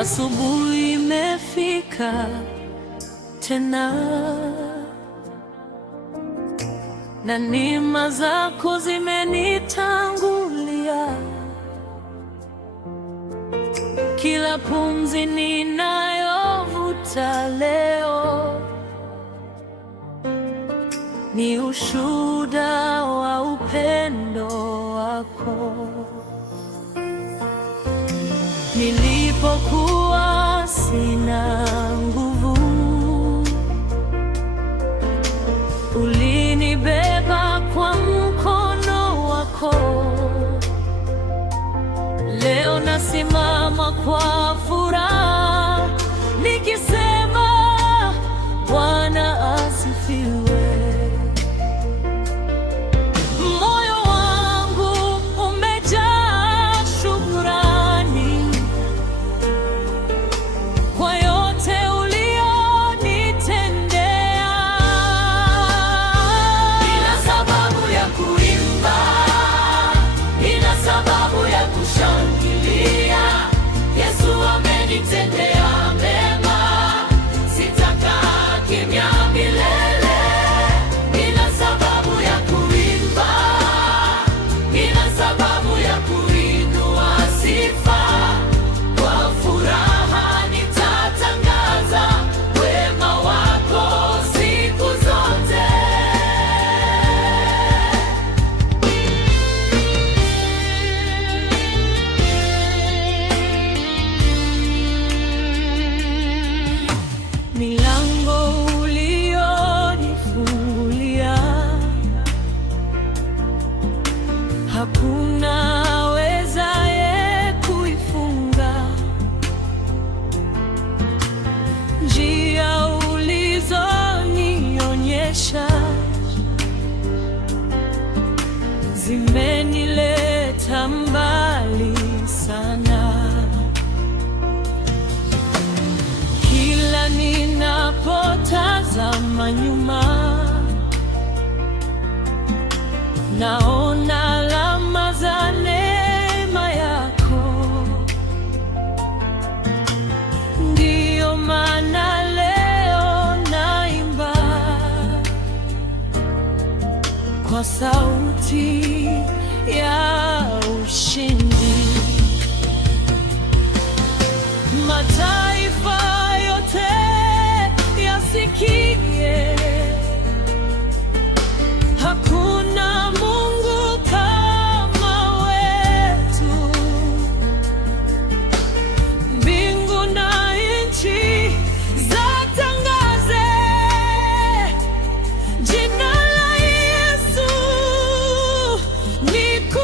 Asubuhi imefika tena, na neema zako zimenitangulia. Kila pumzi ninayovuta leo ni ushuhuda wa upendo wako. Nilipokuwa sina nguvu, ulinibeba kwa mkono wako. Leo nasimama kwa furaha nikisema, Bwana asifiwe. Milango ulionifungulia hakuna awezaye kuifunga. Njia ulizonionyesha zimenileta mbali sana. Ninapotazama nyuma, naona alama za neema yako. Ndiyo maana leo naimba kwa sauti ya ushindi. Mataifa sikie, hakuna Mungu kama wetu. Mbingu na nchi zatangaze jina la Yesu ni kuu.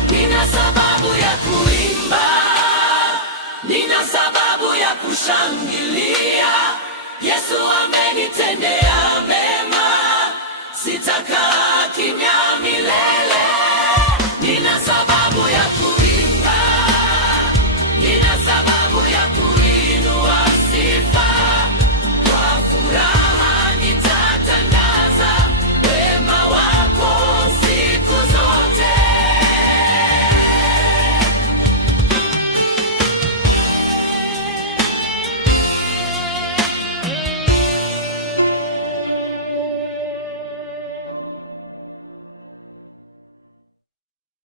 Nina sababu ya kuimba, nina sababu ya kushangilia. Yesu amenitendea mema, sitakaa kimya milele.